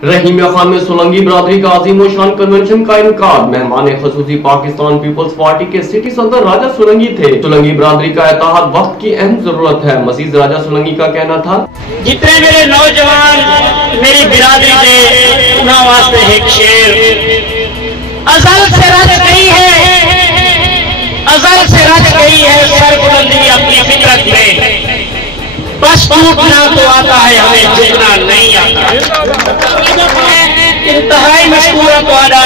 रहीम खान में सोलंगी बरादरी का अजीम शान कन्वेंशन का इनकार। मेहमान खसूसी पाकिस्तान पीपल्स पार्टी के सिटी सदर राजा सोलंगी थे। सोलंगी बरादरी का इत्तेहाद वक्त की अहम जरूरत है। मजीद राजा सोलंगी का कहना था, जितने मेरे नौजवान मेरी बिरादरी थे उन्होंने वास्ते एक शेर अजल से रच गई है, अजल से रच गई है सरबुलंदी अपनी फितरत में। बस टूटना तो आता है, हमें झुकना नहीं आता। इंतहाई मशहूर है तुहाडा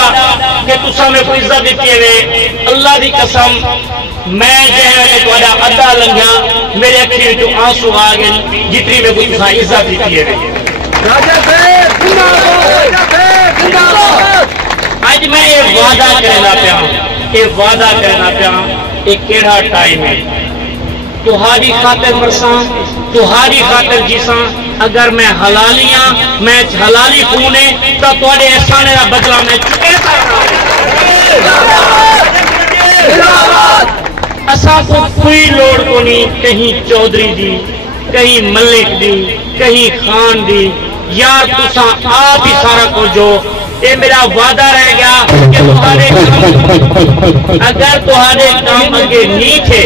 कि तुसा में कोई इज्जत दी है। अल्लाह दी कसम मैं जो तुहाडा अद्धा लंघा मेरे अखी तो आंसू आ गए जितनी में कोई तुसा इज्जत दी है। राजा साहब जिंदाबाद, राजा साहब जिंदाबाद। आज मैं ये वादा करना पिया, ये वादा करना पिया, ये केड़ा टाइम है। तुहारी खातिर मरसा, तुहारी खातिर जीसा। अगर मैं हलालियां मैं हलाली खूने तो तुहाडे एहसाने का बदला मैं चुकेता। असा को कोई लोड़ को नहीं कहीं चौधरी दी, कहीं मलिक दी, कहीं खान दी। यार तुसा आप ही सारा कुछ जो ये मेरा वादा रह गया कि तुम्हारे काम अगर तुम्हारे काम आगे नहीं थे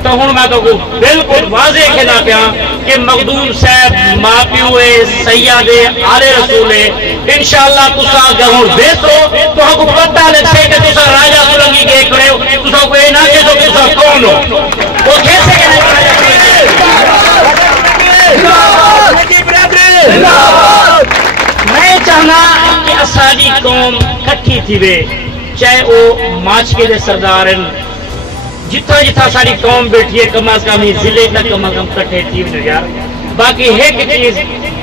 तो हूं मैं तो बिल्कुल वाजे कहना पिया कि मखदूम साहब मां प्यो सैयद आले रसूल इंशाअल्लाह तुसा अगर हूं बेसो तो आपको पता लगे कि तुसा राजा सोलंगी के खड़े हो। तुसा को ये ना कि तुसा कौन हो, वो कैसे मैं चाहना कि असारी कौम इकट्ठी थी वे, चाहे वो माचके के सरदार जितना जितना सारी कौम बैठी है कम अज कम जिले तक कम अज कम कट्ठे थी वञो यार। बाकी एक चीज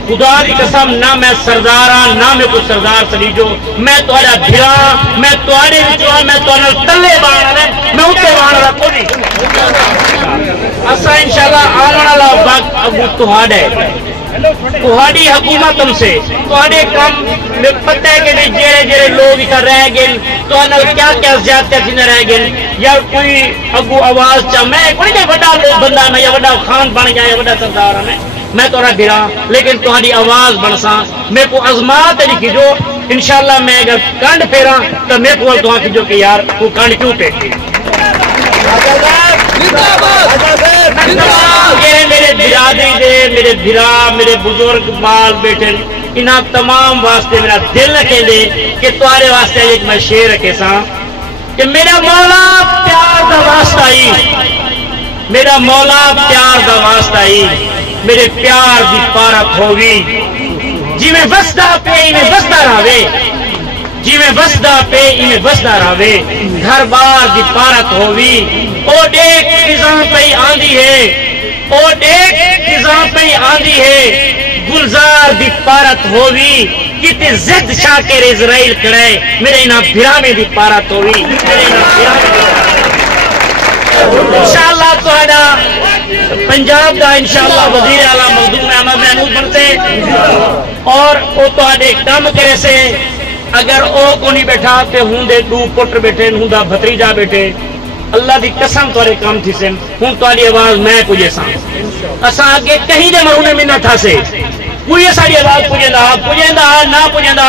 खुदा की कसम ना मैं सरदार हाँ ना मैं कोई सरदार सलीजो, मैं तुहाडा भिरा, मैं तुहाडे विचों हाँ, मैं तुहाडे तले बाण है, मैं उत्ते बाण वाला कोई नहीं। असा इंशाअल्लाह आने वाला वक्त अगू तुहाडा है, तुहाडी हुकूमत से तुहाडे काम में पता है कि नहीं जेड़े जेड़े लोग इधर रह गए तो क्या क्या ज्यादा थींदे रह गए। या कोई अगू आवाज चा मैं कोई नहीं बड़ा बंदा मैं या बड़ा खान बन गया या बड़ा सरदार मैं तो गिरा, लेकिन तुम्हारी आवाज बनसा मेरे को अजमात लिखी जो इंशाअल्लाह मैं अगर कंड फेरा तो मेरे को दुआ कीजो कि यार तू कंड क्यों फेंकी। मेरे बिरादरी दे मेरे भिरा मेरे बुजुर्ग माल बैठे इन्हां तमाम वास्ते मेरा दिल कहते कि तुम्हारे वास्ते एक मैं शेर रखे सा कि मेरा मौला प्यार दा वास्ता ही, मेरा मौला प्यार दा वास्ता ही, मेरे प्यार दी पारत होगी जिवें वसदा पे इवें वसदा रहे, जिवें वसदा पे इवें वसदा रहे। घर बार दी पारत होगी ओ देख फिजां पे आंदी है, ओ देख फिजां पे आंदी है। गुलजार दी पारत होगी किते जिद शाकिर इजराइल करे मेरे इना भिरामे दी पारत होगी, मेरे इना भिरामे इंशाअल्लाह तुहाडा पंजाब का इंशाअल्लाह वजीर आला मखदूम अहमद महमूद बनते और वो तुहाडे काम करे से अगर वो को नहीं बैठा तो हुंदे दू पुत्र बैठे हुंदा भतीजा बैठे अल्लाह दी कसम तुहाडे काम थी से हूं तुहाडी आवाज मैं पुजे सा। असा आगे कहीं दे मरूने मिन्ना था से पूरी सारी आवाज पुजेंदा ना पुजेंदा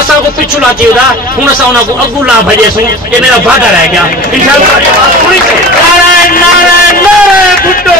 असा को पिछू लाती होदा हुन असा उना को अगू ला भजे सु ये मेरा वादा रह गया इंशाअल्लाह। नारायण नारायण नारायण भुट्टो।